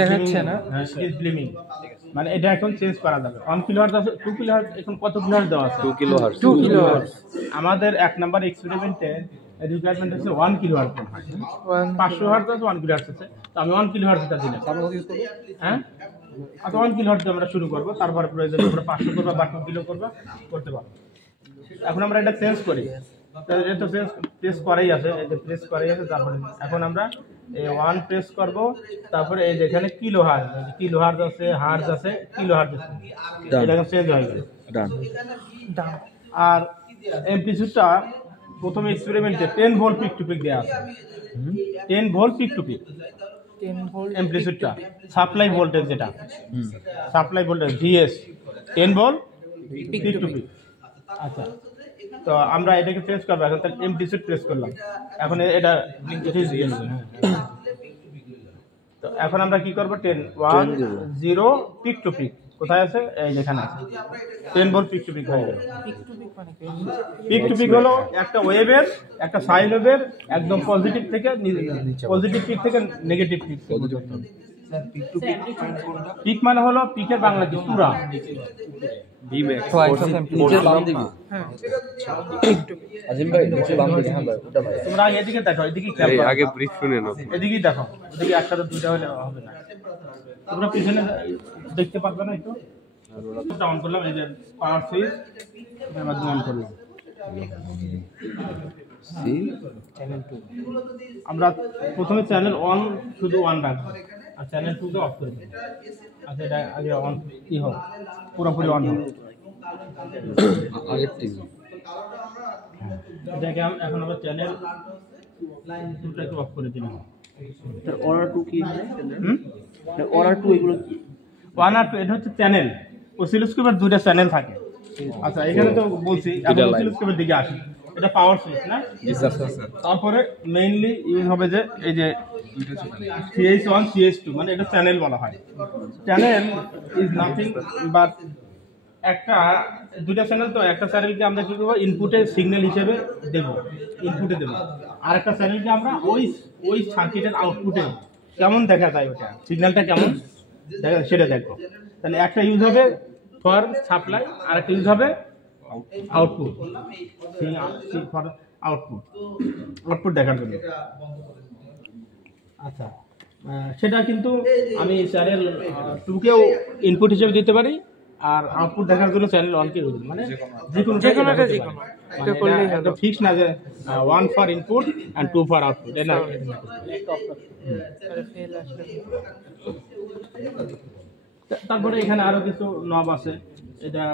দেখাচ্ছে না ব্লিমিং মানে এটা এখন চেঞ্জ করা যাবে 1 কিলোহার্টজ আছে 2 কিলোহার্টজ এখন কত কিলোহার্টজ দেওয়া আছে 2 কিলোহার্টজ 2 কিলোহার্টজ আমাদের এক নাম্বার এক্সপেরিমেন্টে রিকোয়ারমেন্ট আছে 1 কিলোহার্টজ হয় 500 হার্টজ আছে 1 কিলোহার্টজ আছে তো আমি 1 কিলোহার্টজটা দিলাম হ্যাঁ আচ্ছা 1 কিলোহার্টজ আমরা শুরু করব তারপরে প্রয়োজন আমরা 500 করব বা 2 কিলো করব করতে পারবো এখন আমরা এটা চেঞ্জ করি এটা তো প্রেস করাই আছে এই যে প্রেস করাই আছে তারপরে এখন আমরা এই 1 প্রেস করব তারপরে এই যেখানে কিলোহার্টজ আছে হার্টজ আছে কিলোহার্টজ আছে এটা চেঞ্জ হয়ে গেল ডান আর অ্যাম্পলিটিউডটা প্রথম এক্সপেরিমেন্টে 10 ভোল্ট পিক টু পিক দেয়া আছে 10 volt peak to peak 10 volt অ্যাম্পলিটিউডটা সাপ্লাই ভোল্টেজ যেটা supply voltage VS 10 volt peak to peak আচ্ছা তো আমরা এটাকে চেঞ্জ করব এখন তাহলে অ্যাম্পলিটিউড প্রেস করলাম এখন এটা তো এখন আমরা কি করব 10 1 0 পিক টু পিক কোথায় আছে এই যেখানে আছে 10 ভোল্ট পিক টু পিক হয়ে গেল পিক টু পিক হলো একটা ওয়েভের একটা সাইন ওয়েভের একদম পজিটিভ থেকে পজিটিভ পিক থেকে negative peak sir peak to peak peak মানে হলো পিকের বাংলা কি পুরা ভি ম্যাক্স নিচে বাম দিকে হ্যাঁ আজিম ভাই নিচে বাম দিকে হ্যাঁ ভাই ওটা ভাই তোমরা এদিকে দেখো এদিকে খেয়াল করো আগে ব্রিফ শুনে নাও এদিকেই দেখো এদিকে একসাথে দুটো হলে হবে না তোমরা পিছনে দেখতে পারবে না একটু অন করলাম এই যে পাওয়ার সুইচ এবার অন করলাম সি চ্যানেল 2 আমরা প্রথমে চ্যানেল 1 শুধু 1 রাখবো আর চ্যানেল 2 কে অফ করে দেব আচ্ছা এটা আগে অন কি হবে পুরোপুরি অন হবে আগের টিভি এটাকে এখন আমরা চ্যানেল 2 টাকে অফ করে দিলাম স্যার অর্ডার 2 কি অর্ডার 2 এগুলো কি 1 আর 2 এটা হচ্ছে চ্যানেল অসিলোস্কোপের দুটো চ্যানেল থাকে আচ্ছা এখানে তো বলছি এখন অসিলোস্কোপের দিকে আসি এটা পাওয়ার সুইচ না জি স্যার তারপরে মেইনলি ইউজ হবে যে এই যে CS1 CS2 মানে এটা চ্যানেল বলা হয় চ্যানেল ইজ নাথিং বাট একটা দুটো চ্যানেল তো একটা চ্যানেলকে আমরা কি করব ইনপুটে সিগন্যাল হিসেবে দেব ইনপুটে দেব আর একটা চ্যানেলকে আমরা ওই সার্কিটের আউটপুটে কেমন দেখা যায় ওটা সিগন্যালটা কেমন দেখা সেটা দেখব তাহলে একটা ইউজ হবে ফর সাপ্লাই আর একটা ইউজ হবে আউটপুট ফর আউটপুট দেখার জন্য আচ্ছা সেটা কিন্তু আমি চ্যানেল 2 কেও ইনপুট হিসেবে দিতে পারি আর আউটপুট দেখার জন্য চ্যানেল 1 কে ইউজ মানে যে কোনো এটা করলেই হলো ফিক্স না যে 1 for input and 2 for output এটা না তারপরে এখানে আরো কিছু নব আছে এটা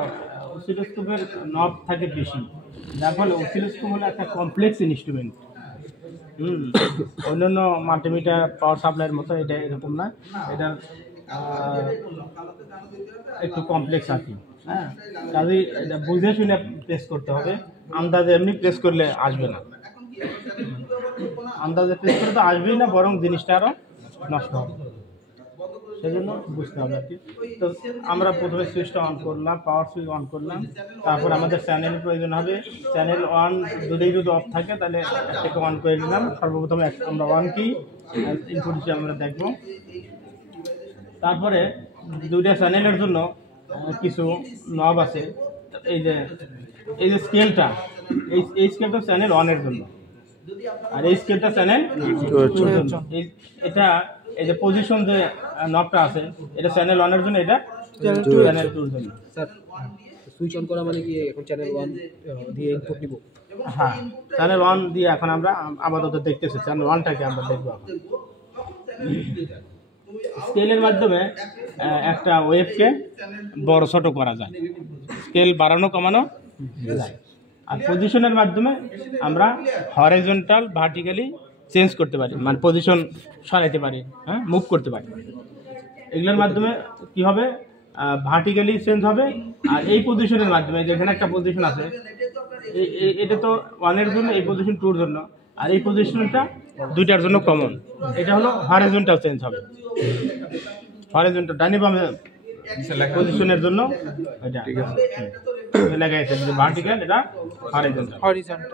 অসিলোস্কোপের নব থাকে বেশি যার ফলে অসিলোস্কোপ হলো একটা কমপ্লেক্স ইনস্ট্রুমেন্ট অন্যান্য মাল্টিমিটার পাওয়ার সাপ্লাইয়ের মতো এটা এরকম না এটা একটু কমপ্লেক্স আর কি হ্যাঁ কাজে এটা বুঝে শুনে প্রেস করতে হবে আন্দাজে এমনি প্রেস করলে আসবে না আন্দাজে প্রেস করলে তো আসবেই না বরং জিনিসটা আরও নষ্ট হবে সেই জন্য বুঝতে হবে আর কি তো আমরা প্রথমে সুইচটা অন করলাম পাওয়ার সুইচ অন করলাম তারপর আমাদের চ্যানেল প্রয়োজন হবে চ্যানেল 1 যদি অফ থাকে তাহলে একটাকে অন করে নিলাম সর্বপ্রথম আমরা 1 কি ইনপুট হিসেবে আমরা দেখব তারপরে দুইটা চ্যানেলের জন্য কিছু নব আছে এই যে স্কেলটা এই স্কেলটা চ্যানেল 1 এর জন্য আর এই স্কেলটা চ্যানেল 2 এর জন্য এটা এই যে পজিশন যে নবটা আছে এটা চ্যানেল 1 এর জন্য এটা চ্যানেল 2 এর জন্য স্যার সুইচ অন করা মানে কি এখন চ্যানেল 1 দিয়ে ইনপুট নিব হ্যাঁ চ্যানেল 1 দিয়ে এখন আমরা আপাতত দেখতেছি চ্যানেল 1টাকে আমরা দেখব স্কেলের মাধ্যমে একটা ওয়েভকে বড় ছোট করা যায় স্কেল বাড়ানো কমানো যায় আর পজিশনের মাধ্যমে আমরা হরিজন্টাল ভার্টিক্যালি চেঞ্জ করতে পারি মানে পজিশন সরাইতে পারি হ্যাঁ মুভ করতে পারি এগুলোর মাধ্যমে কি হবে ভার্টিক্যালি চেঞ্জ হবে আর এই পজিশনের মাধ্যমে যেখানে একটা পজিশন আছে এটা তো 1 এর জন্য এই পজিশন 2 এর জন্য আর এই পজিশনটা দুইটার জন্য কমন এটা হলো হরিজন্টাল চেঞ্জ হবে হরিজন্টাল ডানে বামে পজিশনের জন্য এটা ঠিক আছে লাগাইছে যে ভার্টিক্যাল এটা হরিজন্টাল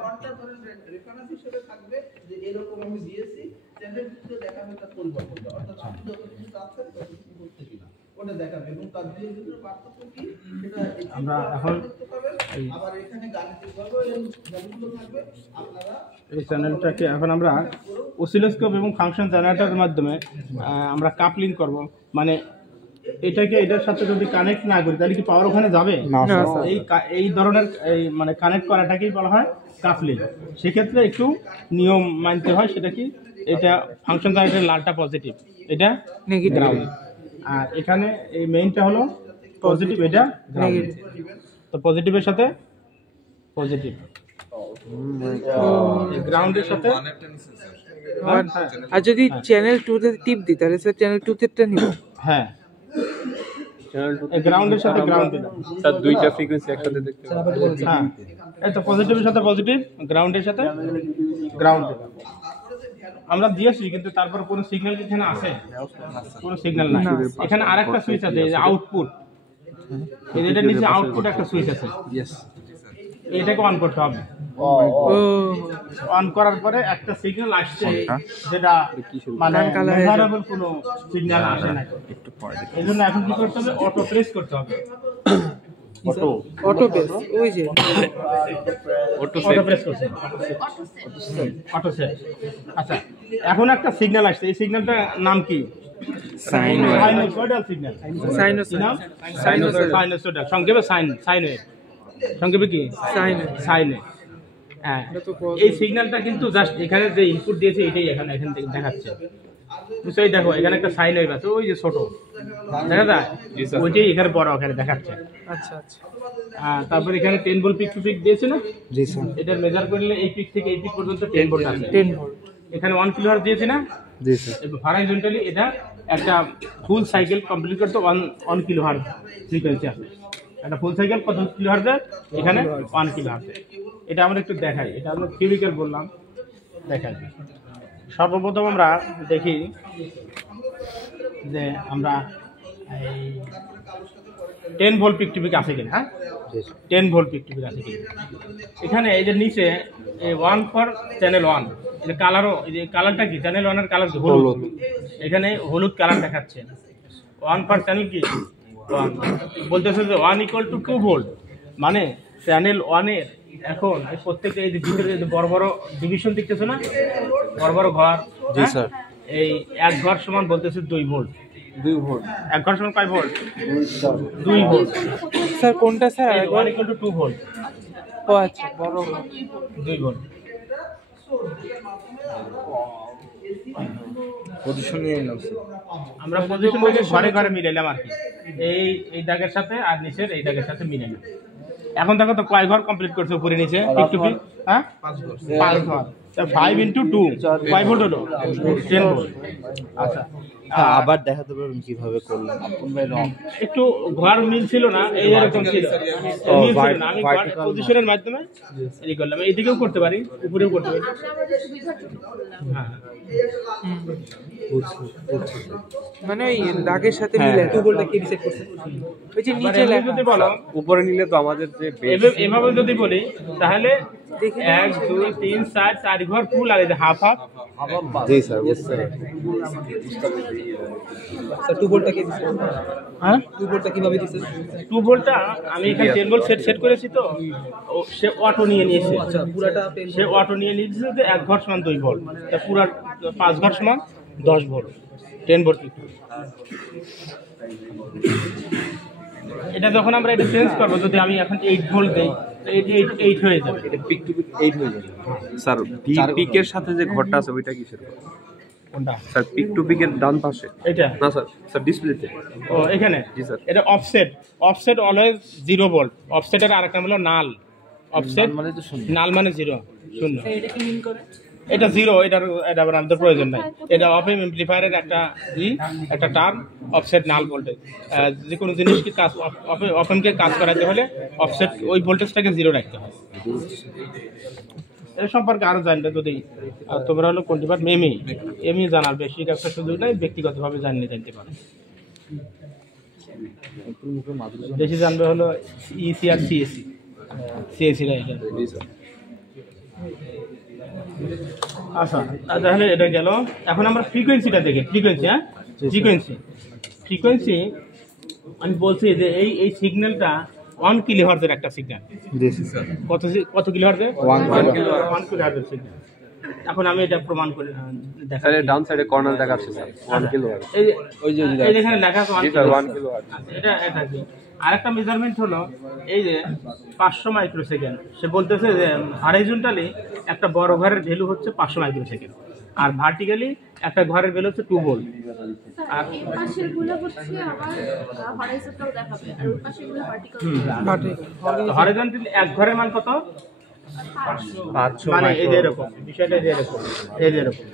আমরা এখন এই চ্যানেলটাকে এখন আমরা অসিলোস্কোপ এবং ফাংশন জেনারেটরের মাধ্যমে আমরা কাপলিং করব, মানে এটাকে এটার সাথে যদি কানেক্ট না করি তাহলে কি পাওয়ার ওখানে যাবে না। এই ধরনের এই মানে কানেক্ট করাটাকেই বলা হয় কাপলিং। সেক্ষেত্রে একটু নিয়ম মানতে হয়, সেটা কি, এটা ফাংশন জেনারেটরের লালটা পজিটিভ, এটা নেগেটিভ, আর এখানে এই মেইনটা হলো পজিটিভ, এটা নেগেটিভ। তো পজিটিভের সাথে পজিটিভ, গ্রাউন্ডের সাথে। আর যদি চ্যানেল 2 তে টিপ দিই তাহলে স্যার চ্যানেল 2 তে নিব। হ্যাঁ, গ্রাউন্ডের সাথে গ্রাউন্ড দিলাম স্যার দুইটা ফ্রিকোয়েন্সি একসাথে দেখতে পাচ্ছি। হ্যাঁ, এই তো পজিটিভের সাথে পজিটিভ, গ্রাউন্ডের সাথে গ্রাউন্ড দিলাম। আমরা দিয়েছি কিন্তু তারপর কোনো সিগন্যাল এখানে আছে? কোনো সিগন্যাল নাই। এখানে আরেকটা সুইচ আছে, এই যে আউটপুট, এটার নিচে আউটপুট একটা সুইচ আছে, এটাকে অন করতে হবে। অন করার পরে একটা সিগন্যাল আসছে, যেটা মানে মেজারেবল কোনো সিগন্যাল আসে না। এই জন্য এখন কি করতে হবে? অটো প্রেস করতে হবে। অটো প্রেস, ওই যে অটো প্রেস করছে, অটো সেট। আচ্ছা, এখন একটা সিগন্যাল আসছে, এই সিগন্যালটার নাম কি? Sinusoidal signal. সাইনোসয়েডাল, সংক্ষেপে সাইনওয়েভ, সংক্ষেপে কি? সাইনওয়েভ। হ্যাঁ, এই সিগন্যালটা কিন্তু জাস্ট এখানে যে ইনপুট দিয়েছে এটাই এখান থেকে দেখাচ্ছে। বুঝছোই, দেখো এখানে একটা সাইন ওয়েভ আছে, ওই যে ছোট দেখা যায়, ওইটাই এখানে বড় এখানে দেখাচ্ছে। আচ্ছা আচ্ছা। তারপর এখানে 10 ভোল্ট পিক টু পিক দিয়েছে না? জি স্যার। এটা মেজার করলে এই পিক থেকে এই পিক পর্যন্ত 10 ভোল্ট আছে। 10 ভোল্ট। এখানে 1 কিলোহার্টজ দিয়েছে না? জি স্যার। এবং হরাইজন্টালি এটা একটা ফুল সাইকেল কমপ্লিট করতে 1 কিলোহার্টজ ফ্রিকোয়েন্সি আছে। একটা ফুল সাইকেল কত কিলোহার্টজে? এখানে 1 কিলোহার্টজে। এটা আমরা একটু দেখাই, এটা আমরা থিওরিক্যাল বললাম, দেখাই। সর্বপ্রথম আমরা দেখি যে আমরা এই 10 ভোল্ট পিক টু পিক আছে কিনা। হ্যাঁ, 10 ভোল্ট পিক টু পিক আছে কিনা। এখানে এই যে নিচে 1 ফর চ্যানেল 1, এটা কালারও, এই যে কালারটা কি? চ্যানেল 1 এর কালার হলুদ, এখানে হলুদ কালার দেখাচ্ছে। 1 ফর চ্যানেল কি? 1 বলতেছে যে 1 ইকুয়াল টু 2 ভোল্ট, মানে চ্যানেল 1 এর এখন প্রত্যেকটা এই যে ভিতরে যে বড় বড় ডিভিশন দেখতেছো না, বড় বড় ঘর। জি স্যার। এই এক ঘর সমান বলতেছে 2 ভোল্ট। 2 ভোল্ট, এক ঘর সমান কয় ভোল্ট? 2 ভোল্ট। স্যার কোনটা স্যার? 1 equal to 2 volt. ও আচ্ছা, বড় 2 ভোল্ট। পজিশন নিয়ে নিলাম স্যার। আমরা পজিশন থেকে ঘরে ঘরে মিলাইলাম আর কি, এই দাগের সাথে আর নিচের এই দাগের সাথে মিলাইলাম। এখন দেখো তো কয় ঘর কমপ্লিট করছে উপরে নিচে পিক টু পিক? হ্যাঁ, 5 ঘর। 5 ইনটু 2 কয় ভোল্ট হলো? 10 ভোল্ট। আচ্ছা, আবার দেখাতে পারবেন কিভাবে করলেন? একটু ঘর মিল ছিল না, এই এরকম ছিল, মিল ছিল না। আমি পজিশনের মাধ্যমে এই করলাম। এইদিকেও করতে পারি, উপরেও করতে পারি। হ্যাঁ, মানে ওই দাগের সাথে মিলে 2 ভোল্টটা কি রিসেট করছে? ওই যে নিচে লেখা। যদি বলো উপরে নিলে তো আমাদের যে এভাবে যদি বলি তাহলে 1 2 3 4 4 ঘর ফুল আর হাফ হাফ। জি স্যার, বুঝতে স্যার 2 ভোল্টটা কি দিছে? হ্যাঁ, 2 ভোল্টটা কিভাবে দিছে? 2 ভোল্টটা আমি এখানে 10 ভোল্ট সেট করেছি, তো সে অটো নিয়ে নিয়েছে। আচ্ছা, পুরাটা সে অটো নিয়ে নিয়েছে যে 1 ঘর সমান 2 ভোল্ট, তা পুরো 5 ঘর সমান 10 ভোল্ট, 10 ভোল্ট। এটা যখন আমরা এটা চেঞ্জ করবো, যদি আমি এখন 8 ভোল্ট দেই, 8 হয়ে যাবে। এটা পিক টু পিক 8 হয়ে যাবে স্যার। পিকের সাথে যে ঘরটা আছে ওইটা কিসের? কোনটা স্যার? পিক টু পিকের ডান পাশে। এটা না স্যার, স্যার ডিসপ্লেতে। ও এখানে? জি স্যার। এটা অফসেট অলওয়েজ 0 ভোল্ট। অফসেটের আরেকটা হলো নাল। অফসেট নাল মানে 0, শূন্য। এটা কি মিন করে? এটা 0, এটা আমাদের প্রয়োজন নাই। এটা অপএম এমপ্লিফায়ারের একটা টার্ম, অফসেট নাল ভোল্টেজ। যে কোনো জিনিস কি কাজ অপএমকে কাজ করাতে হলে অফসেট ওই ভোল্টেজটাকে 0 রাখতে হয়। এর সম্পর্কে আরো জানলে যদি তোমরা হলো কোন ডিপার্টমেন্ট? এমই জানার বেশি একটা সুযোগ নাই, ব্যক্তিগতভাবে জানতে পারো। বেশি জানবে হলো ইসি আর সিএসি রা। এটা আচ্ছা তাহলে এটা গেল। এখন আমরা ফ্রিকোয়েন্সিটা দেখি। ফ্রিকোয়েন্সি আমি বলছি যে এই সিগন্যালটা 1 কিলোহার্টজের একটা সিগন্যাল। কত কিলোহার্টজের? 1 কিলোহার্টজের সিগন্যাল। এখন আমি এটা প্রমাণ করে দেখা। স্যার ডাউন সাইডে কর্নার দেখাচ্ছে স্যার 1 কিলোওয়াট। এই যে এখানে লেখা আছে 1 জি স্যার কিলোওয়াট। 1 কিলোওয়াট। এটা কি আরেকটা মেজারমেন্ট হলো এই যে 500 মাইক্রোসেকেন্ড। সে বলতেছে যে হরাইজন্টালি একটা বড় ঘরের ভ্যালু হচ্ছে 500 মাইক্রোসেকেন্ড, আর ভার্টিক্যালি একটা ঘরের ভ্যালু হচ্ছে 2 ভোল্ট। আর এই পাশের গুলো হচ্ছে আমার হরাইজন্টাল দেখাবে আর ওই পাশের গুলো ভার্টিক্যাল। হরাইজন্টালি এক ঘরের মান কত? 500 মানে এই যে এরকম বিষয়টা, এই যে এরকম, এই যে এরকম,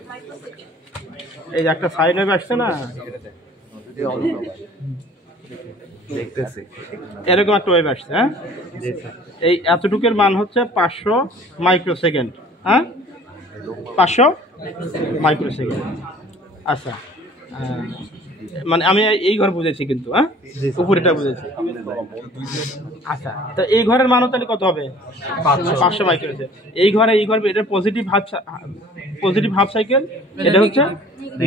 এই যে একটা সাইন ওয়েভ আসছে না, দেখতেছি। এরকম একটা ওয়েভ আসছে। হ্যাঁ, এই এতটুকুর মান হচ্ছে 500 মাইক্রোসেকেন্ড। হ্যাঁ, 500 মাইক্রোসেকেন্ড। আচ্ছা, মানে আমি এই ঘর বুঝেছি কিন্তু, হ্যাঁ উপরেটা বুঝেছি। আচ্ছা, তো এই ঘরের মান তাহলে কত হবে? 500 মাইক্রোসেকেন্ড। এই ঘর এটা পজিটিভ হাফ সাইকেল, এটা হচ্ছে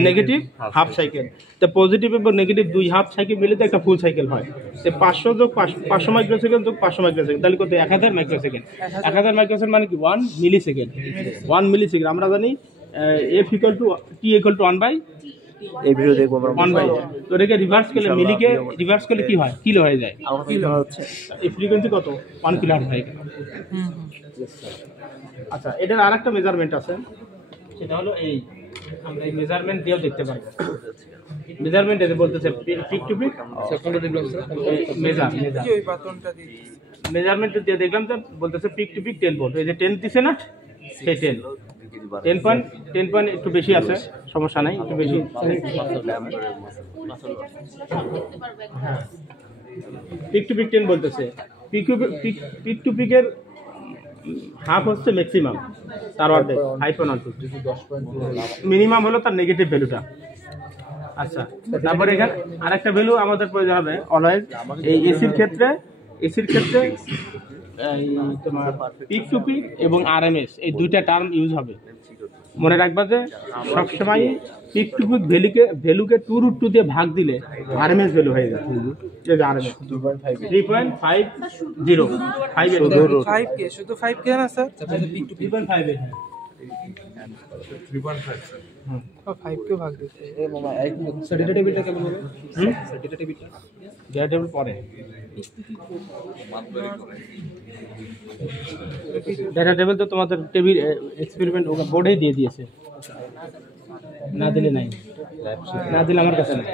নেগেটিভ হাফ সাইকেল। তো পজিটিভ এবং নেগেটিভ দুই হাফ সাইকেল মিলে তো একটা ফুল সাইকেল হয়। তো 500 যোগ 500 মাইক্রোসেকেন্ড যোগ 500 মাইক্রোসেকেন্ড তাহলে কত? 1000 মাইক্রোসেকেন্ড। 1000 মাইক্রোসেকেন্ড মানে কি? 1 মিলিসেকেন্ড। 1 মিলিসেকেন্ড আমরা জানি F = T = 1/, এই ভিডিও দেখবো আমরা। 1/। তো এটাকে রিভার্স করলে মিলিকে রিভার্স করলে কি হয়? কিলো হয়ে যায়। কিলো হচ্ছে এই ফ্রিকোয়েন্সি কত? 1 কিলোহার্টজ হয়ে গেল। আচ্ছা, এটার আরেকটা মেজারমেন্ট আছে, সেটা হলো এই, আমরা এই মেজারমেন্ট দিয়েও দেখতে পারবো। মেজারমেন্ট এতে বলতেছে পিক টু পিক মেজারমেন্ট দিয়ে দেখলাম তো বলতেছে পিক টু পিক 10 ভোল্ট। এই যে 10 দিছে না, সেই 10 পয়েন্ট একটু বেশি আছে, সমস্যা নাই, একটু বেশি। পিক টু পিক 10 বলতেছে। পিক টু পিকের হাফ হচ্ছে ম্যাক্সিমাম, তার অর্ধেক 5.12। মিনিমাম হলো তার নেগেটিভ ভ্যালুটা। আচ্ছা, তারপরে এখানে আরেকটা ভ্যালু আমাদের প্রয়োজন হবে অলওয়েজ। এই এসির ক্ষেত্রে এই তোমার পিক টু পিক এবং আরএমএস এই দুইটা টার্ম ইউজ হবে। মনে রাখবা যে সবসময় পিক টু পিক ভ্যালুকে 2√2 দিয়ে ভাগ দিলে আরএমএস ভ্যালু হয়ে যায়। এই যে আরএমএস 3.50 5K শুধু 5K না স্যার? 3.58। 5K ভাগ দিতে স্যার ডেটা টেবিলটা কেমন হবে? স্যার ডেটা টেবিলটা ডেটা টেবিল পরে, ডেটা টেবিল তো তোমাদের টেবিল এক্সপেরিমেন্ট বোর্ডেই দিয়ে দিয়েছে, না দিলে নাই, না দিলে আমার কাছে নাই।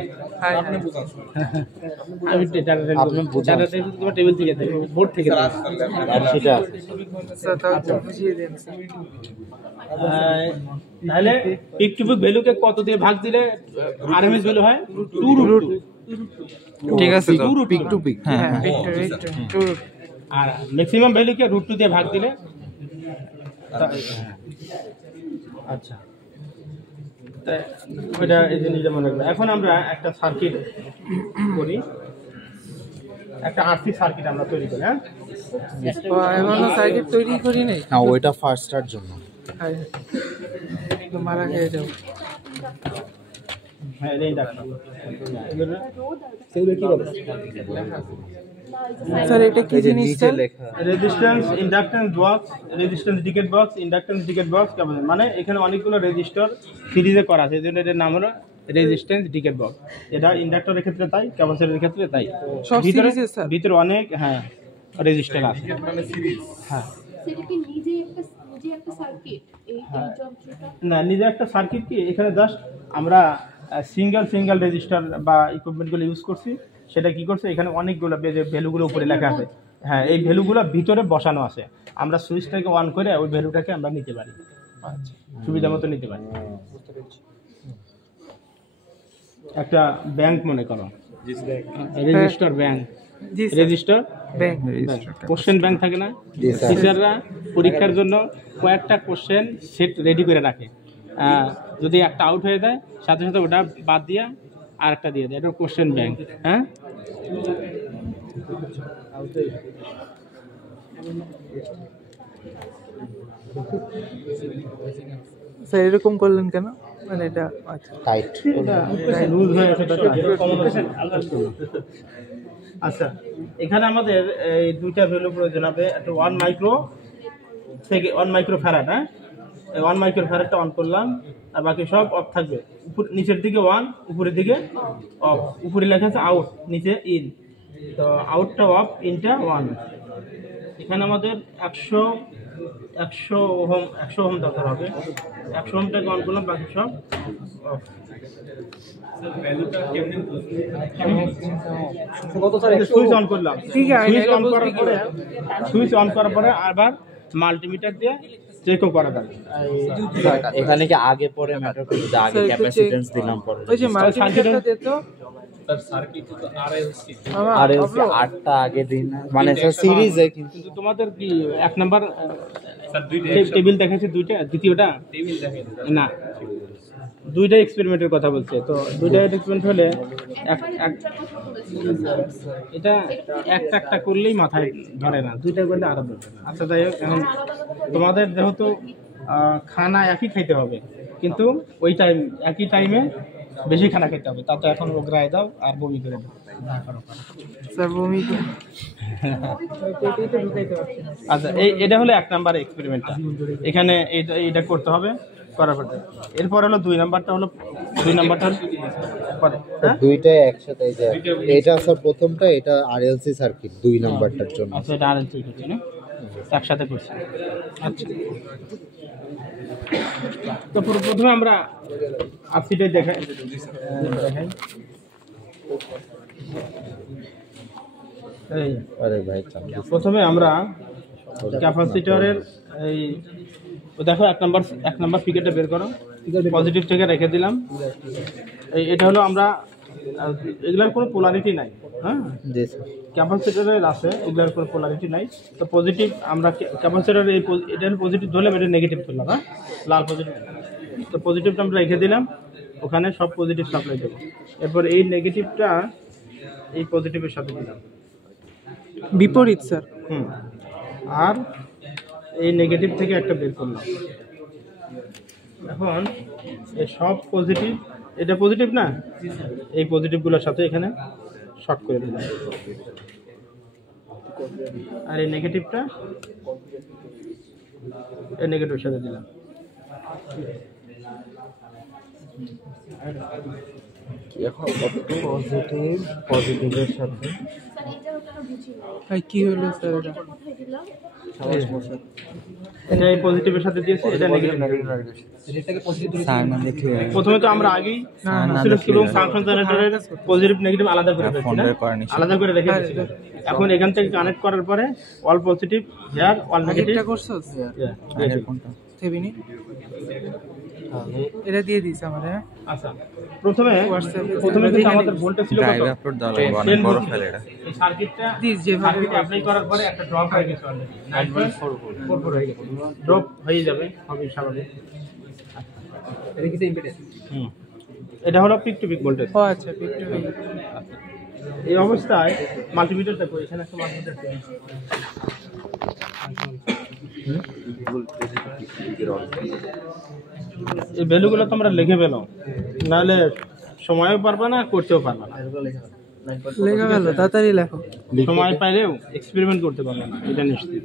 আমি ডেটা টেবিল তোমার টেবিল থেকে দেবো, বোর্ড থেকে দেবো। সেটা স্যার তাও বুঝিয়ে দেন স্যার। তাহলে পিক টু পিক ভ্যালুকে কত দিয়ে ভাগ দিলে আরএমএস ভ্যালু হয়? 2√2। ঠিক আছে তো পিক টু পিক। হ্যাঁ আর ম্যাক্সিমাম ভ্যালুকে √2 দিয়ে ভাগ দিলে। আচ্ছা, ওইটা এই জিনিসটা মনে রাখবে। এখন আমরা একটা সার্কিট করি, একটা আরসি সার্কিট আমরা তৈরি করি। হ্যাঁ, এখনো সার্কিট তৈরি করি নাই। না, ওইটা ফার্স্টার জন্য। তো মারা খেয়ে যাও। হ্যাঁ, এই দেখো সেগুলো কি বলে? স্যার এটা কি জিনিস sir? Resistance inductance box, resistance decade box, inductance decade box কেমন, মানে এখানে অনেকগুলো রেজিস্টর সিরিজে করা আছে, এই জন্য এটার নাম হলো রেজিস্ট্যান্স ডিকেট বক্স। এটা ইন্ডাক্টরের ক্ষেত্রে তাই, ক্যাপাসিটরের ক্ষেত্রে তাই। সব ভিতরে সিরিজে স্যার? ভিতরে অনেক রেজিস্টার আছে। হ্যাঁ, সেটা কি নিজে একটা সার্কিট এই যন্ত্রটা? না, নিজে একটা সার্কিট কি, এখানে জাস্ট আমরা সিঙ্গেল রেজিস্টার বা ইকুইপমেন্টগুলো ইউজ করছি। সেটা কি করছে, এখানে অনেকগুলো ভ্যালুগুলো উপরে লেখা আছে। হ্যাঁ, এই ভ্যালুগুলো ভিতরে বসানো আছে। আমরা সুইচটাকে অন করে ওই ভ্যালুটাকে আমরা নিতে পারি, সুবিধা মতো নিতে পারি। একটা ব্যাংক মনে করো, রেজিস্টার ব্যাংক, জি স্যার। রেজিস্টার ব্যাংক কোশ্চেন ব্যাংক থাকে না, টিচাররা পরীক্ষার জন্য কয়েকটা কোশ্চেন সেট রেডি করে রাখে। যদি একটা আউট হয়ে যায় সাথে সাথে ওটা বাদ দিয়া আর একটা দিয়ে দেয়, এটা কোশ্চেন ব্যাংক। হ্যাঁ, স্যার এরকম করলেন কেন? মানে এটা আচ্ছা টাইট লুজ হয়ে গেছে তো আচ্ছা এখানে আমাদের এই দুইটা ভ্যালু প্রয়োজন হবে, একটা 1 মাইক্রো থেকে 1 মাইক্রো ফ্যারাড। হ্যাঁ, এই 1 মাইক্রো ফ্যারাডটা অন করলাম, আর বাকি সব অফ থাকবে। নিচের দিকে 1, উপরের দিকে অফ। উপরে লেখা আছে আউট, নিচে ইন, তো আউটটা অফ, ইনটা 1। এখানে আমাদের 100 ওহম দরকার হবে। 100 ওহমটাকে অন করলাম, বাকি সব অফ। সুইচ অন করলাম, ঠিক আছে, সুইচ এটা অন করার বুঝতে পরে আবার মাল্টিমিটার দিয়ে চেকও করা যাবে। এখানে কি আগে পরে ম্যাটার করে? যে আগে স্যার, একটু ক্যাপাসিট্যান্স দিলাম পরে ওই যে মাল্টিমিটারটা দিত আর এলসি 8টা আগে দিন, মানে স্যার সিরিজে কিন্তু কিন্তু তোমাদের কি 1 নাম্বার টেবিল দেখাচ্ছে, দুইটা দ্বিতীয়টা না, দুইটা এক্সপেরিমেন্টের কথা বলছে। তো দুইটা এক্সপেরিমেন্ট হলে এটা একটা করলেই মাথায় ধরে না, দুইটা করলে আরো ধরে না। আচ্ছা যাই হোক, এখন তোমাদের যেহেতু খানা একই খাইতে হবে, কিন্তু ওই একই টাইমে বেশি খানা খেতে হবে, তাতে এখন ওগরায় দাও আর বমি করে দাও। স্যার বমি আচ্ছা এটা হলো 1 নাম্বার এক্সপেরিমেন্টটা। এখানে এইটা করতে হবে, করার পরে এরপর হলো 2 নাম্বারটা হলো পরে। হ্যাঁ? দুইটাই একসাথে। এই যে এটা স্যার প্রথমটা, এটা আরএলসি সার্কিট 2 নাম্বারটার জন্য। আচ্ছা এটা আর ঠিক আছে না, একসাথে করছি। আচ্ছা তো প্রথমে আমরা আরসিটা দেখাই। এই আরে ভাই চাপ। প্রথমে আমরা ক্যাপাসিটরের এই দেখো 1 নাম্বার ফিগারটা বের করো, পজিটিভ থেকে রেখে দিলাম। এটা হলো আমরা এগুলার কোনো পোলারিটি নাই। হ্যাঁ, জি স্যার। ক্যাপাসিটরের আছে, এগুলার কোনো পোলারিটি নাই। তো পজিটিভ আমরা ক্যাপাসিটরের এটা হলো পজিটিভ ধরলাম, এটা নেগেটিভ ধরলাম। হ্যাঁ, লাল পজিটিভ। তো পজিটিভটা আমরা রেখে দিলাম, ওখানে সব পজিটিভ সাপ্লাই দেবো। এরপর এই নেগেটিভটা এই পজিটিভের সাথে দিলাম, বিপরীত স্যার। আর এই নেগেটিভ থেকে একটা বের করলাম। এখন এই সব পজিটিভ, এটা পজিটিভ না, এই পজিটিভগুলোর সাথে এখানে শর্ট করে দিলাম, আর এই নেগেটিভটা এই নেগেটিভের সাথে দিলাম। এখন পজিটিভের সাথে স্যার এটা ওটা বুঝি না আর কি হলো স্যার এটা? কোথায় দিলাম? এটা এই পজিটিভের সাথে দিয়েছি, এটা নেগেটিভ। প্রথমে তো আমরা আগেই ফাংশন জেনারেটরের পজিটিভ নেগেটিভ আলাদা করে রেখেছি না, আলাদা করে রেখে দিয়েছি। এখন এখান থেকে কানেক্ট করার পরে all positive here, all negative. এটা করছো থেবিনি? এটা দিয়ে দিস আমারে। আচ্ছা প্রথমে কিন্তু আমাদের ভোল্টেজ ছিল কত? অনেক বড় ফেলে এটা। এই সার্কিটটা দিস যেভাবে অ্যাপ্লাই করার পরে একটা ড্রপ হয়ে গেছে অলরেডি 9.44 হয়ে গেছে। ড্রপ হয়ে যাবে, হবে স্বাভাবিক। এটা কি ইম্পিডেন্স? এটা হলো পিক টু পিক ভোল্টেজ। ও আচ্ছা পিকটা এই অবস্থায় মাল্টিমিটার দেখো, এখানে একটা মাল্টিমিটার আছে। এই ভ্যালুগুলো তোমরা লিখে ফেলো, নাহলে সময়ও পারবা না, করতেও পারবা না। লেখা গেল, তাড়াতাড়ি লেখো। সময় পাইলেও এক্সপেরিমেন্ট করতে পারবে না, এটা নিশ্চিত।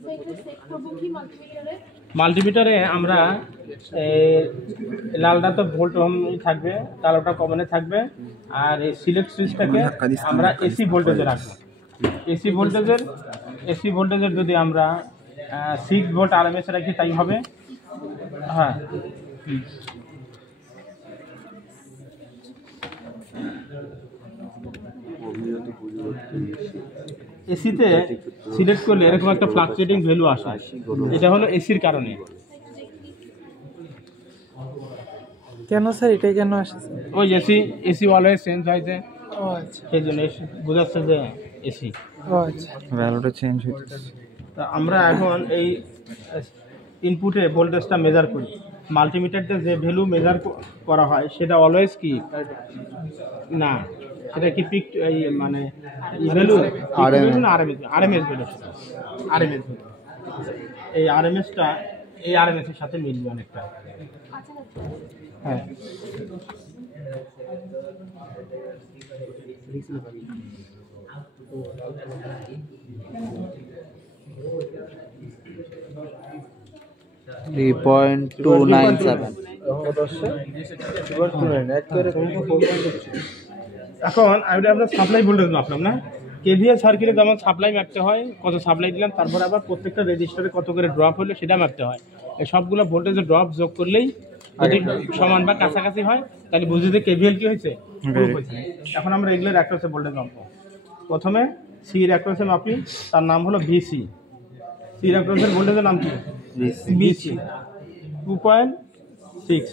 স্যার এটা সেট করবো কি মাল্টিমিটারে? মাল্টিমিটারে আমরা লালটা তো ভোল্ট ওহম থাকবে, কালোটা কমনে থাকবে, আর এই সিলেক্ট সুইচটাকে আমরা এসি ভোল্টেজে রাখবো। এসি ভোল্টেজের যদি আমরা 6 ভোল্ট আরএমএস রাখি তাই হবে। হ্যাঁ, এসিতে সিলেক্ট করলে এরকম একটা ফ্লাকচুয়েটিং ভ্যালু আসে, এটা হলো এসির কারণে। কেন স্যার এটা কেন আসে? ওই এসি অলওয়েজ চেঞ্জ হয় যে, ও আচ্ছা, সেই জন্য বোঝাচ্ছে যে এসি ও আচ্ছা, ভ্যালুটা চেঞ্জ হচ্ছে। তা আমরা এখন এই ইনপুটে ভোল্টেজটা মেজার করি। মাল্টিমিটারতে যে ভ্যালু মেজার করা হয় সেটা অলওয়েজ কি না, সেটা কি পিক এই মানে ভ্যালু না আরএমএস ভ্যালু, আরএমএস ভ্যালু। এই আরএমএসটা এই আরএমএস এর সাথে মিলবে অনেকটা। হ্যাঁ, এখন আমরা সাপ্লাই ভোল্টেজ মাপলাম না, কেভিএল সার্কিটে যেমন সাপ্লাই মাপতে হয়, কত সাপ্লাই দিলাম, তারপর আবার প্রত্যেকটা রেজিস্টারে কত করে ড্রপ হলো সেটা মাপতে হয়। এই সবগুলো ভোল্টেজের ড্রপ যোগ করলেই যদি সমান বা কাছাকাছি হয় তাহলে বুঝি যে কেভিএল কি হয়েছে, প্রুফ হয়েছে। এখন আমরা এগুলোর অ্যাক্রসে ভোল্টেজ মাপবো। প্রথমে সির অ্যাক্রসে মাপি, তার নাম হলো ভিসি। সির অ্যাক্রসের ভোল্টেজের নাম কি? ভিসি 2.6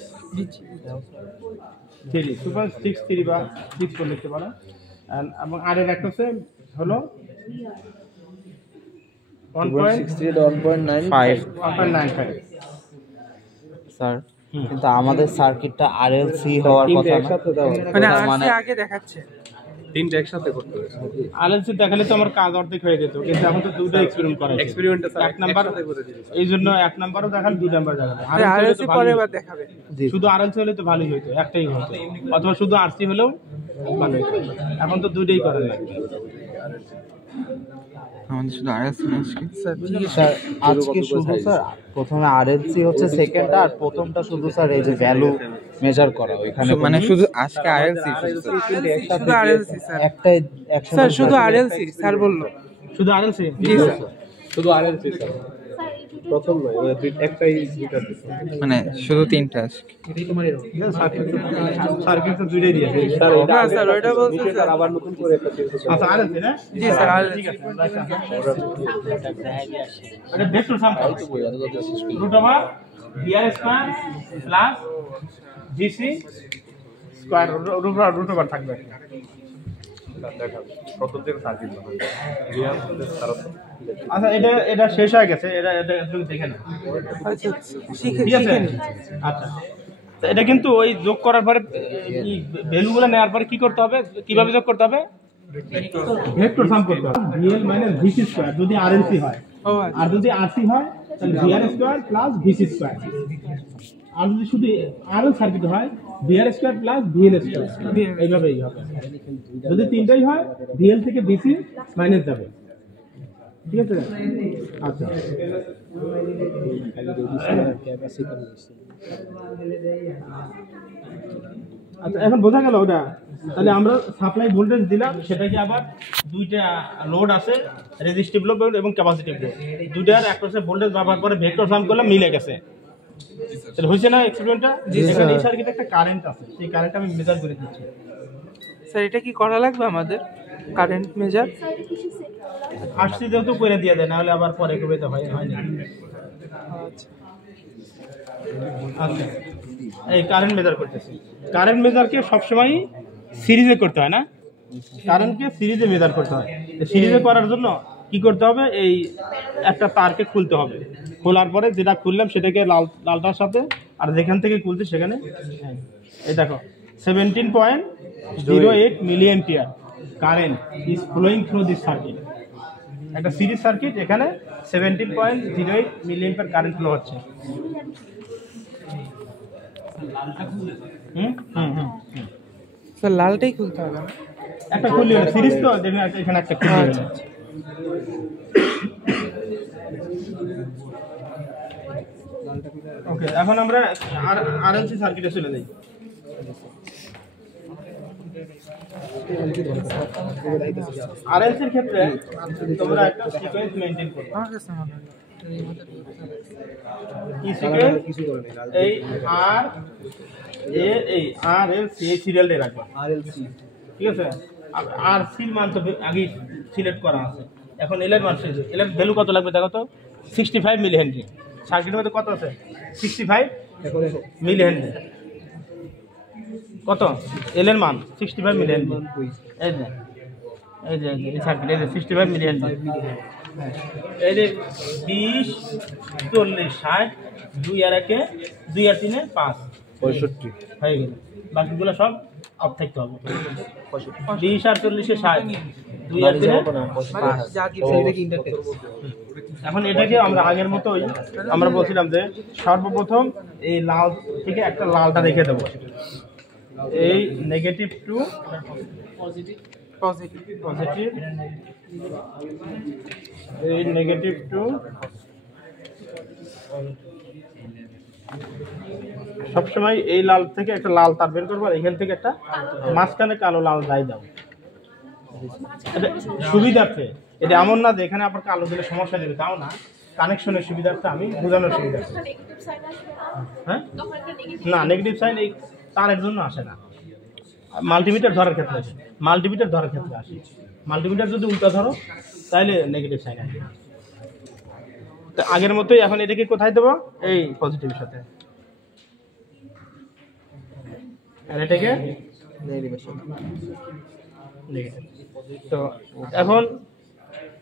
2.63 বা 6 করে লিখতে পারো। এবং আর এর অ্যাক্রসে হলো 1.95 স্যার, কিন্তু আমাদের সার্কিটটা আরএলসি হওয়ার কথা না, মানে আরসি আগে দেখাচ্ছে। তিনটা একসাথে করতে হবে। আরএলসি দেখালে তো আমার কাজ অর্ধেক হয়ে যেত, কিন্তু এখন তো দুটো এক্সপেরিমেন্ট করা এক্সপেরিমেন্টটা স্যার এক নাম্বার, এই জন্য এক নাম্বারও দেখালে দুই নাম্বার দেখাবে। আরসি পরে আবার দেখাবে। শুধু আরএলসি হলে তো ভালোই হতো, একটাই হতো, অথবা শুধু আরসি হলেও ভালো হতো। এখন তো দুইটাই করা লাগবে। আমাদের শুধু আরএলসি না স্যার আজকে শুধু স্যার প্রথমে আরএলসি হচ্ছে সেকেন্ডটা, আর প্রথমটা শুধু স্যার এই যে ভ্যালু মেজার করা ওইখানে মানে শুধু আজকে আরএলসি শুধু আরএলসি স্যার, একটাই স্যার শুধু আরএলসি স্যার বললো। শুধু আরএলসি? জি স্যার, শুধু আরএলসি স্যার, প্রথম নয়, একটাই দুইটা দিছে, মানে শুধু তিনটা আজকে। এটাই তোমার এরকম সার্কিট তো দুইটাই দিয়েছে। স্যার। না স্যার ওইটা বলছি নিচে স্যার। আবার নতুন করে একটা দিয়েছে। আচ্ছা, আরএলসি না? জি স্যার আরএলসি। ঠিক আছে, এটা vector sample root over VR square plus VC square root over থাকবে। প্রথম থেকে সার্কিট বানাবে। আচ্ছা, এটা শেষ হয়ে গেছে, এটা একটু দেখে না। আচ্ছা শিখে ঠিক আছে, আচ্ছা। তো এটা কিন্তু ওই যোগ করার পরে ভ্যালুগুলো নেওয়ার পরে কি করতে হবে, কিভাবে যোগ করতে হবে? ভেক্টর সাম করতে হবে। ভিএল মাইনাস ভিসি স্কয়ার যদি আরএলসি হয়, ও আচ্ছা। আর যদি আরসি হয় তাহলে VR square plus VC square. আর যদি শুধু আরএল সার্কিট হয় VR square plus VL square, এইভাবেই হবে। যদি তিনটাই হয় ভিএল থেকে ভিসি মাইনাস যাবে। ঠিক আছে, আচ্ছা। আচ্ছা, এখন বোঝা গেল ওটা। তাহলে আমরা সাপ্লাই ভোল্টেজ দিলাম, সেটাকে আবার দুইটা লোড আছে, রেজিস্টিভ লোড এবং ক্যাপাসিটিভ লোড, দুইটার অ্যাক্রসে ভোল্টেজ ব্যবহার করে ভেক্টর সাম করলাম, মিলে গেছে। তাহলে হয়েছে না এক্সপেরিমেন্টটা? এখানে এই সার্কিটে একটা কারেন্ট আছে, সেই কারেন্ট আমি মেজার করে দিচ্ছি। স্যার এটা কি করা লাগবে আমাদের, কারেন্ট মেজার? আসছি যেহেতু করে দিয়ে দেয়, নাহলে আবার পরে কবে তো হয় না। আচ্ছা, এই কারেন্ট মেজার করতেছি। কারেন্ট মেজারকে সবসময় সিরিজে করতে হয় না, কারেন্টকে সিরিজে মেজার করতে হয়। সিরিজে করার জন্য কি করতে হবে, এই একটা তারকে খুলতে হবে। খোলার পরে যেটা খুললাম সেটাকে লালটার সাথে, আর যেখান থেকে খুলছি সেখানে এই দেখো 17.08 milli ampere current is flowing through this circuit. একটা সিরিজ সার্কিট, এখানে 17.08 মিলি অ্যাম্পিয়ার কারেন্ট ফ্লো হচ্ছে। স্যার লালটাই খুলতে হবে, একটা খুললি হলো সিরিজ তো, দেখুন এখানে একটা খুললি হলো। ওকে, এখন আমরা আরএলসি সার্কিটে চলে যাই। আরএলসির ক্ষেত্রে তোমরা একটা সিকোয়েন্স মেইনটেইন করবে। আমার কাছে মনে হয়। কি সিকোয়েন্স? এই আর এ এই আর এল সি সিরিয়ালটা রাখবে, আরএলসি। ঠিক আছে। আর সি মান তো আগে সিলেক্ট করা আছে। এখন এল এর মান, এল এর ভ্যালু কত লাগবে দেখো তো, 65 মিলি হেনরি। সার্কিটের মধ্যে কত আছে? 65 মিলি হেনরি। কত এল এর মান? 65 মিলি হেনরি। এই যে এই যে এই সার্কিট, এই যে 65 মিলি হেনরি। এই যে 20 40 60 2 আর 1 2 আর 3 5 65 হয়ে গেল। বাকিগুলো সব অফ থাকতে হবে। 20 আর 40 এ 60, 2 আর 3 যা দিয়েছে এটা কি ইন্টারফেস? এখন এটাকে আমরা আগের মতোই আমরা বলছিলাম যে সর্বপ্রথম এই লাল থেকে একটা লালটা রেখে দেবো, এই নেগেটিভ টু পজিটিভ পজিটিভ, এই নেগেটিভ টু সবসময় এই লাল থেকে একটা লাল তার বের করবো, আর এখান থেকে একটা মাঝখানে কালো লাল দাই দাও। এটা সুবিধার্থে, এটা এমন না যে এখানে আবার কালো দিলে সমস্যা নেবে, তাও না, কানেকশনের সুবিধার্থে আমি বোঝানোর সুবিধার্থে। নেগেটিভ সাইড আসবে না, হ্যাঁ, তখন একটা নেগেটিভ না নেগেটিভ সাইন এই তারের জন্য আসে না, মাল্টিমিটার ধরার ক্ষেত্রে আসে, মাল্টিমিটার ধরার ক্ষেত্রে আসে। মাল্টিমিটার যদি উল্টা ধরো তাহলে নেগেটিভ সাইন আসবে। তো আগের মতোই এখন এটাকে কোথায় দেবো, এই পজিটিভের সাথে, আর এটাকে নেগেটিভ। তো এখন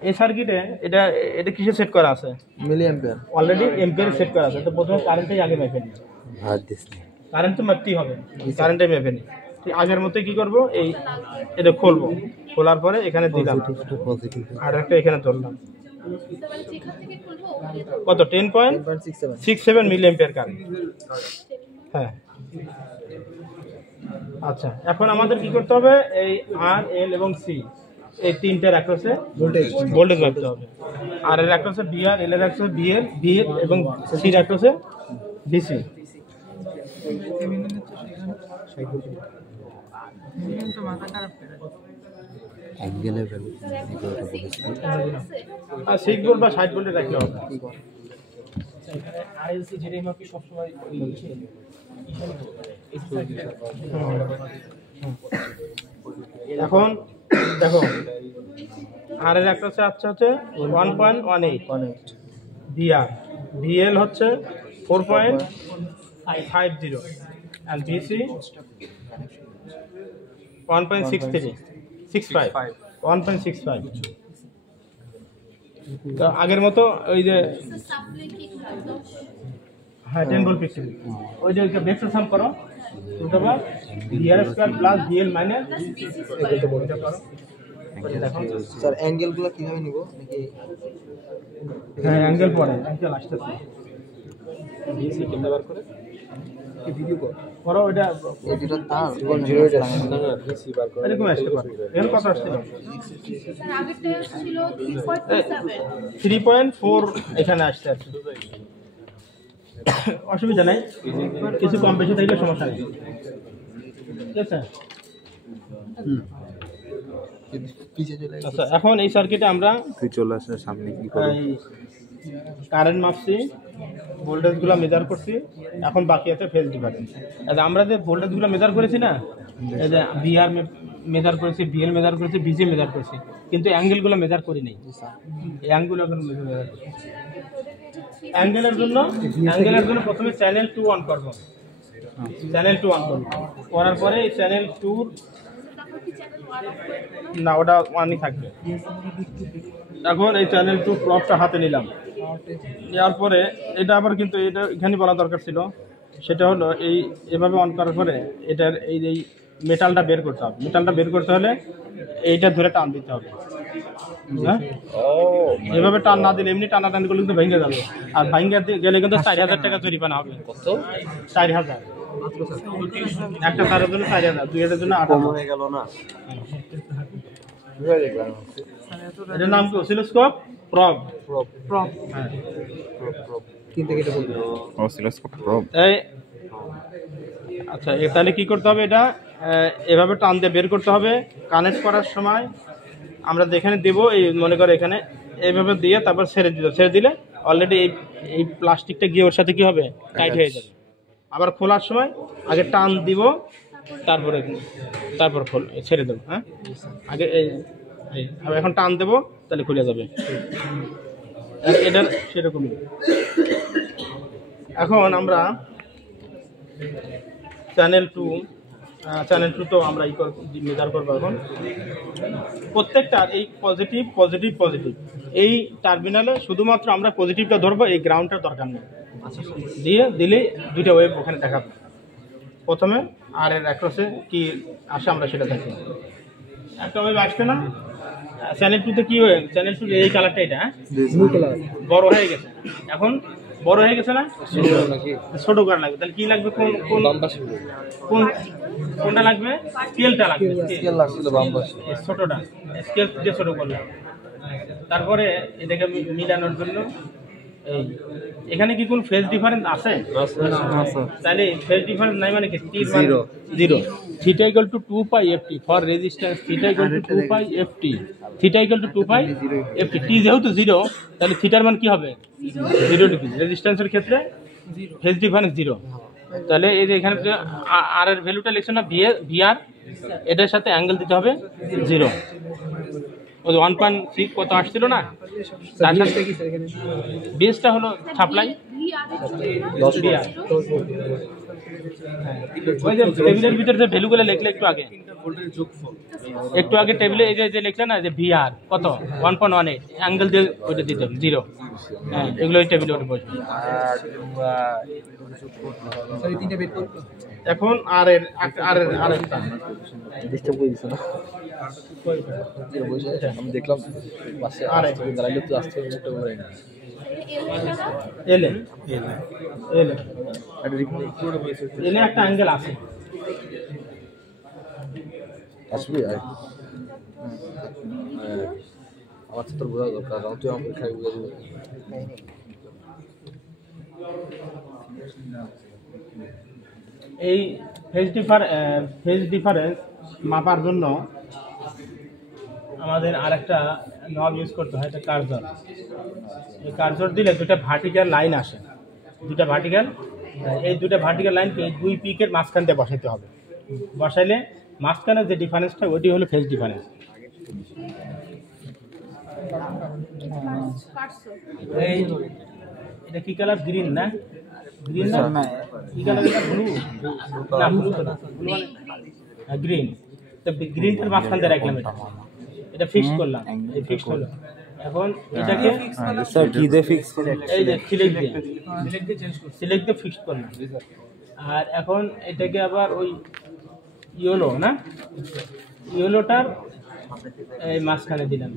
এই সার্কিটে এটা এটা কিসে সেট করা আছে, মিলি অ্যাম্পিয়ার অলরেডি এম্পিয়ারে সেট করা আছে। তো প্রথমে কারেন্টটাই আগে মেপে নিই, ভাত দিস কারেন্ট তো মাপতেই হবে, কারেন্টে মেপে নিই। ঠিক আগের মতোই কি করবো, এই এটা খুলবো, খোলার পরে এখানে দিলাম আর একটা এখানে ধরলাম, মানে যেখান থেকে খুলবো ওখানে কত 10.67 মিলি অ্যাম্পিয়ার কারেন্ট। হ্যাঁ, আচ্ছা এখন আমাদের কি করতে হবে, এই আর এল এবং সি এই তিনটার অ্যাক্রসে ভোল্টেজ মাপতে হবে। আর এর অ্যাক্রসে বিআর, এল এর অ্যাক্রসে বিএল, বিএল এবং সির অ্যাক্রসে বিসি। আর 6 ভোল্ট বা 60 ভোল্টে রাখলে হবে। আরএলসি যেটা মাপি সবসময় এখন দেখো আর এর একটা হচ্ছে 1.18 বিআর, বিএল হচ্ছে 4.50 and বিসি 1.65। তো আগের মতো ওই যে সাপ্লাই কি হয় 10 হ্যাঁ 10 ভোল্ট পিক ওই যে বেক্সেল সাম করো, অথবা BR square plus BL minus এটা করো। স্যার অ্যাঙ্গেলগুলো কিভাবে নিব নাকি হ্যাঁ অ্যাঙ্গেল পড়ে, অ্যাঙ্গেল আসতেছে ডিসি কেমনে বার করে ভিডিও করো, ওইটা এটা তার 108 আছে ডিসি বার করে এরকম আসতে পারে। এর কত আসছিল, স্যার আগেরটা ছিল 3.7 3.4 এখানে আসছে আর কি। অসুবিধা নাই, কিছু কম বেশি থাকলে সমস্যা নেই, ঠিক আছে। আচ্ছা এখন এই সার্কিটে আমরা তুই চলে আসে সামনে কি কারেন্ট মাপছি, ভোল্টেজগুলো মেজার করছি, এখন বাকি আছে ফেজ ডিফারেন্স। আমরা যে ভোল্টেজগুলো মেজার করেছি না, এই যে বিআর মেজার করেছি, বিএল মেজার করেছি, বিসি মেজার করেছি, কিন্তু অ্যাঙ্গেলগুলো মেজার করি নাই। এই অ্যাঙ্গেলগুলো মেজার করছি। অ্যাঙ্গেলের জন্য প্রথমে চ্যানেল 2 অন করব, চ্যানেল 2 অন করব, করার পরে এই চ্যানেল 2 না ওটা অনই থাকবে। এখন এই চ্যানেল 2 প্রপটা হাতে নিলাম, নেওয়ার পরে এটা আবার কিন্তু এটা এখানে বলা দরকার ছিল, সেটা হলো এই এভাবে অন করার পরে এটার এই যে মেটালটা বের করতে হবে। মেটালটা বের করতে হলে এইটা ধরে টান দিতে হবে, হ্যাঁ এভাবে টান না দিলে এমনি টানাটানি করলে কিন্তু ভেঙে যাবে, আর ভেঙে গেলে কিন্তু 4000 টাকা জরিমানা হবে। কত? 4000 একটা তারের জন্য 4000, 2000 জন্য 8000 হয়ে গেল না। এটার নাম কি? অসিলোস্কোপ প্রব। হ্যাঁ কিনতে কেটে বলবো এই আচ্ছা তাহলে কি করতে হবে, এটা এভাবে টান দিয়ে বের করতে হবে। কানেক্ট করার সময় আমরা যেখানে দেব এই মনে করো এখানে এইভাবে দিয়ে তারপর ছেড়ে দিলে অলরেডি এই প্লাস্টিকটা গিয়ে ওর সাথে কি হবে, টাইট হয়ে যাবে। আবার খোলার সময় আগে টান দিব, তারপরে ছেড়ে দেবো। হ্যাঁ আগে এই এখন টান দেবো, তাহলে খুলে যাবে। এটা সেরকমই। এখন আমরা চ্যানেল টু তো আমরা মেজার করবো। এখন প্রত্যেকটা এই পজিটিভ এই টার্মিনালে শুধুমাত্র আমরা পজিটিভটা ধরবো, এই গ্রাউন্ডটার দরকার নেই। দিলেই দুইটা ওয়েভ ওখানে দেখাবে। প্রথমে আর এর অ্যাক্রসে কি আসে আমরা সেটা দেখি। একটা ওয়েভ আসছে না, চ্যানেল টুতে কি হয়ে, চ্যানেল টু এই কালারটা এটা ব্লু কালার বড় হয়ে গেছে, এখন বড় হয়ে গেছে না, ছোট করা লাগবে। তাহলে কি লাগবে, কোন কোন কোন কোনটা লাগবে, স্কেলটা লাগবে, স্কেল লাগছিল বাম পাশে। ছোটটা স্কেল দিয়ে ছোট করলাম। তারপরে এটাকে মিলানোর জন্য এই এখানে কি কোন ফেজ ডিফারেন্স আছে? তাহলে ফেজ ডিফারেন্স নাই মানে কি, zero zero. Theta equal to 2 pi ft for resistance, theta equal to 2 pi ft, theta equal to 2 pi ft। টি যেহেতু জিরো তাহলে থিটার মান কি হবে, 0 ডিগ্রি। রেজিস্ট্যান্সের ক্ষেত্রে ফেজ ডিফারেন্স 0। তাহলে এই যে এখানে আর এর ভ্যালুটা লিখছো না, ভিআর, এটার সাথে অ্যাঙ্গেল দিতে হবে 0। ওই 1.6 কত আসছিল না, তার সাথে বেসটা হলো সাপ্লাই ভি আগে ছিল না 10 VR। ওই যে টেবিলের ভিতরে যে ভ্যালুগুলো লিখলে একটু আগে টেবিলে এই যে লিখলে না যে ভিআর কত 1.18, অ্যাঙ্গেল দিয়ে ওইটা দিতে হবে 0। হ্যাঁ, এগুলো ওই টেবিলে ওটা বসবে। স্যার এই তিনটা বের করব। এখন আর এর আরেকটা ডিস্টার্ব করে দিছ না, আমি দেখলাম পাশে দাঁড়াইলে তো আসতে একটা উপরে এলে একটা অ্যাঙ্গেল আছে। আসবি আমার তো তোর বোঝা দরকার, কারণ তুই আমার পরীক্ষায় বুঝে দিবি। এই ফেজ ডিফারেন্স মাপার জন্য আমাদের আরেকটা নব ইউজ করতে হয়, এটা কার্সর। এই কার্সর দিলে দুটো ভার্টিক্যাল লাইন আসে, দুটো ভার্টিক্যাল, এই দুটো ভার্টিক্যাল লাইনকে এই দুই পিকের মাঝখান দিয়ে বসাতে হবে। বসাইলে মাঝখানের যে ডিফারেন্সটা ওইটি হলো ফেজ ডিফারেন্স। এই এটা কি কালার, গ্রিন না, গ্রিন না, কি কালার এটা, ব্লু না, ব্লু তো না, গ্রিন। তো গ্রিনটার মাঝখান দিয়ে রাখলাম, এটা ফিক্স করলাম, এই ফিক্স হলো। এখন এটাকে স্যার কি দিয়ে ফিক্স করে, এই যে সিলেক্ট দিয়ে ফিক্স করলাম। আর এখন এটাকে আবার ওই ইয়েলো না, ইয়েলোটার এই মাঝখানে দিলাম।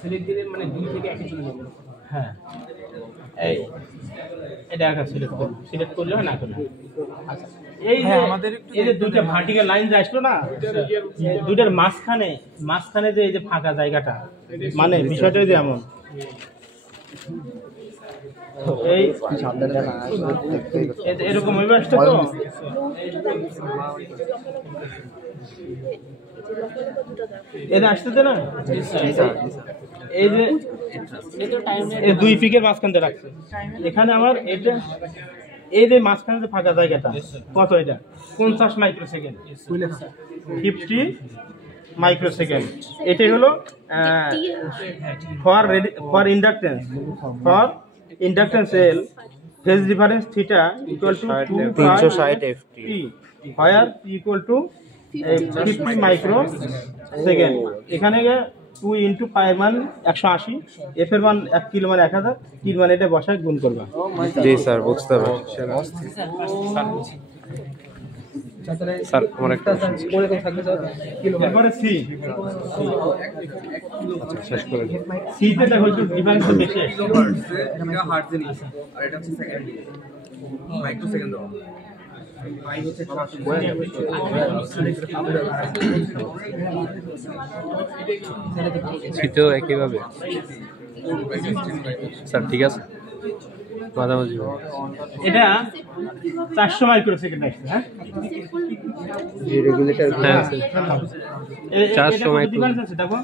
সিলেক্ট দিলে মানে দুই থেকে একই চলে যাবে। হ্যাঁ, এই এটা একটা সিলেক্ট করলে হয় না করলে। আচ্ছা, এই যে দুইটা ভার্টিক্যাল লাইন যে আসলো না, দুইটার মাঝখানে যে এই যে ফাঁকা জায়গাটা, মানে বিষয়টা যে এমন, এই এরকম হইবে আসছে তো। এটা আসতেছে না, এই যে এই দুই পিকের মাঝখান দিয়ে রাখছে। এখানে আমার এটা এই যে মাঝখানে যে ফাঁকা জায়গাটা কত, এটা 50 মাইক্রোসেকেন্ড, 50 মাইক্রোসেকেন্ড। এটাই হলো for inductance L phase difference theta equal two 360 ft, where equal to 50 micro second. এখানে 2 × পাই মান 180, এফ এর মান 1 কিলো মানে 1000, কিলো মানে এটা বসায় গুণ করবা। জি স্যার, বুঝতে পারছি স্যার। আমার একটা কোনে কোন থাকবে স্যার কিলো এরপরে সি, শেষ করে সি তে দেখো একটু ডিফারেন্স বেশি আছে। এটা হার্টজ এ নিছে আর এটা হচ্ছে সেকেন্ড মাইক্রোসেকেন্ড দাও। শীতেও একইভাবে স্যার, ঠিক আছে, মাঝামাঝি। এটা 400 মাইক্রোসেকেন্ড আসছে। হ্যাঁ, হ্যাঁ, 400 মাইক্রোসেকেন্ড,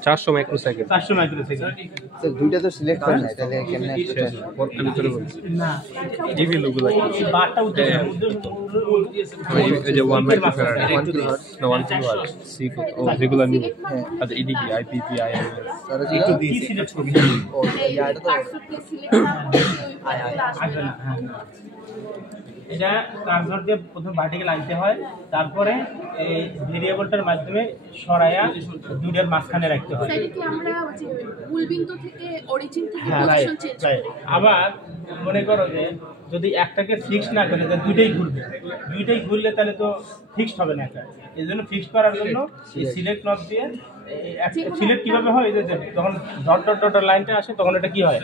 400 মাইক্রোসেকেন্ড। 400 মাইক্রোসেকেন্ড। স্যার দুইটা তো সিলেক্ট করে নাই, তাহলে কেমনে একটা আমি তোরে বলছি না, এই ভ্যালুগুলো এই বারটা উদ্দেশ্য এই যে 1 মাইক্রোফ্যারাড না 1 কিলোওয়াট সি ও যেগুলো নিব। আচ্ছা, এদিকে আইপিপি আইএম একটু দিয়েছি। সিলেক্ট করবি। এই কার্সরকে সিলেক্ট না করলে ওই আসবে না। হ্যাঁ, এটা কার্সর দিয়ে প্রথম ভার্টিক্যাল আনতে হয়, তারপরে এই ভেরিয়েবলটার মাধ্যমে সরায়া দুইটার মাঝখানে রাখতে হয়। সেটা কি আমরা ওই যে মূল বিন্দু থেকে অরিজিন থেকে হ্যাঁ, পজিশন চেঞ্জ রাইট। আবার মনে করো যে যদি একটাকে ফিক্স না করে তাহলে দুইটাই ঘুরলে তাহলে তো ফিক্সড হবে না একটা। এই জন্য ফিক্সড করার জন্য এই সিলেক্ট নট দিয়ে সিলেক্ট কিভাবে হয়, এই যে যখন ডট ডট ডট লাইনটা আসে তখন এটা কি হয়,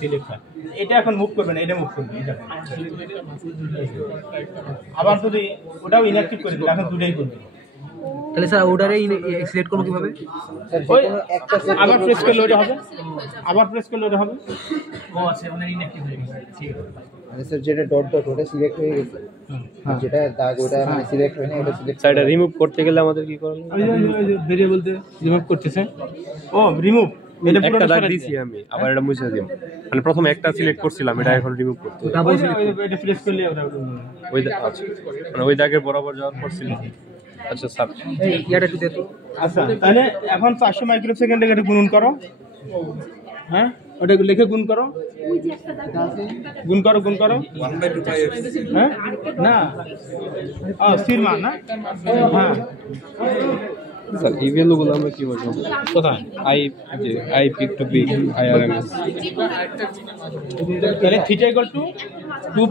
সিলেক্ট হয়। এটা এখন মুভ করবে না, এটা মুভ করবে, এটা আবার যদি ওটাও ইনঅ্যাক্টিভ করে দিলে এখন দুটোই করবে। তাহলে স্যার ওটারে সিলেক্ট করবো কিভাবে? ওই আবার প্রেস করলে ওটা হবে, আবার প্রেস করলে ওটা হবে। ও আচ্ছা, ওনার ইনঅ্যাক্টিভ হয়ে গেছে, ঠিক আছে। মানে স্যার যেটা ডট ডট ওটা সিলেক্ট হয়ে গেছে, যেটা দাগ ওটা মানে সিলেক্ট হয়নি, ওটা সিলেক্ট। স্যার এটা রিমুভ করতে গেলে আমাদের কি করতে হবে? ভেরিয়েবল দিয়ে রিমুভ করতেছে। ও রিমুভ, এটা পুরো একটা দাগ দিছি আমি, আবার এটা মুছে দিই। মানে প্রথমে একটা সিলেক্ট করছিলাম, এটা এখন রিমুভ করতে হবে। ডাবল সিলেক্ট এটা প্রেস করলে ওটা ওই আচ্ছা, মানে ওই দাগের বরাবর যাওয়ার পর সিলেক্ট। আচ্ছা স্যার, এই ইয়াটা একটু দে তো। আচ্ছা তাহলে এখন 500 মাইক্রোসেকেন্ডে এটা গুণন করো। হ্যাঁ, ওটা লিখে গুণ করো, গুণ করো। হ্যাঁ না, স্থির মান না। হ্যাঁ স্যার এই ভ্যালুগুলো আমরা কি বলবো? কোথায়? I peak to peak IRMS. তাহলে theta equal to 2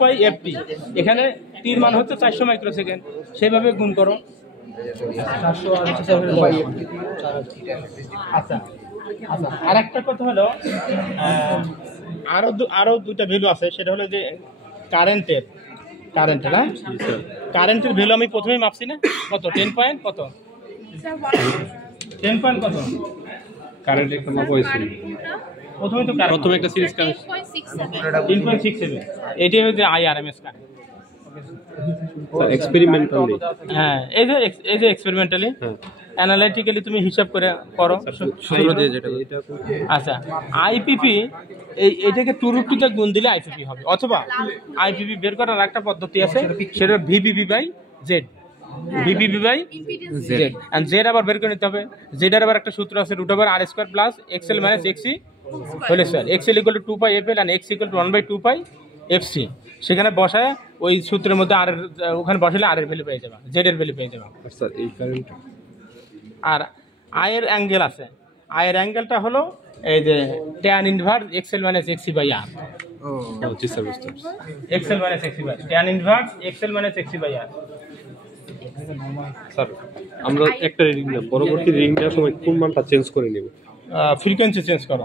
pi ft. এখানে টির মান হচ্ছে 400 মাইক্রোসেকেন্ড, সেভাবে গুণ করো। আচ্ছা আচ্ছা, আর একটা কথা হলো আরো দুইটা ভ্যালু আছে, সেটা হলো যে কারেন্টের না, কারেন্টের ভ্যালু আমি প্রথমেই মাপছি না, কত 10 পয়েন্ট কত, 10 পয়েন্ট কত কারেন্ট একটা মাপ হয়েছিল প্রথমে তো প্রথমে একটা সিরিজ কানেক্ট 10.67, এটাই হচ্ছে আইআরএমএস কারেন্ট। Sir experimentally. হ্যাঁ, এই যে এক্সপেরিমেন্টালি অ্যানালাইটিক্যালি তুমি হিসাব করে করো সূত্র দিয়ে যেটা এটা। আচ্ছা, আইপিপি এটাকে 2√2 তে গুণ দিলে আইপিপি হবে, অথবা আইপিপি বের করার একটা পদ্ধতি আছে, সেটা VBP by Z, VBP by Z. And Z আবার বের করে নিতে হবে। জেড এর আবার একটা সূত্র আছে, √r² plus xl minus xc whole square. xl equal to 2 pi fl and x equal to 1/2 pi fc। সেখানে বসায় ওই সূত্রের মধ্যে আর ওখানে বসালে আর এর ভ্যালু পেয়ে যাবে, জেড এর ভ্যালু পেয়ে যাবে। স্যার এই কারেন্ট আর আয়ের অ্যাঙ্গেল আছে, আয়ের অ্যাঙ্গেলটা হলো এই যে tan inverse xl minus xc by r। জি স্যার, বুঝতে পারছি। xl minus xc by tan inverse xl minus xc by r। Sir আমরা একটা রিডিং না, পরবর্তী রিডিংটার সময় কোন মানটা চেঞ্জ করে নেব? ফ্রিকোয়েন্সি চেঞ্জ করো।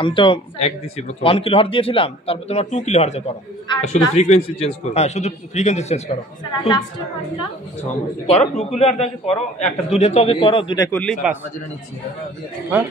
আমি তো এক দিছি প্রথমে, 1 কিলোহার্টজ দিয়েছিলাম, তারপর তোমরা 2 কিলোহার্জে করো। শুধু ফ্রিকোয়েন্সি চেঞ্জ করব। হ্যাঁ, শুধু ফ্রিকোয়েন্সি চেঞ্জ করো, লাস্টের পয়েন্টটা করো 2 কিলোহার্জ আগে করো, একটা দুটো তো আগে করো, দুটো করলেই বাস। যেটা নিচ্ছি হ্যাঁ।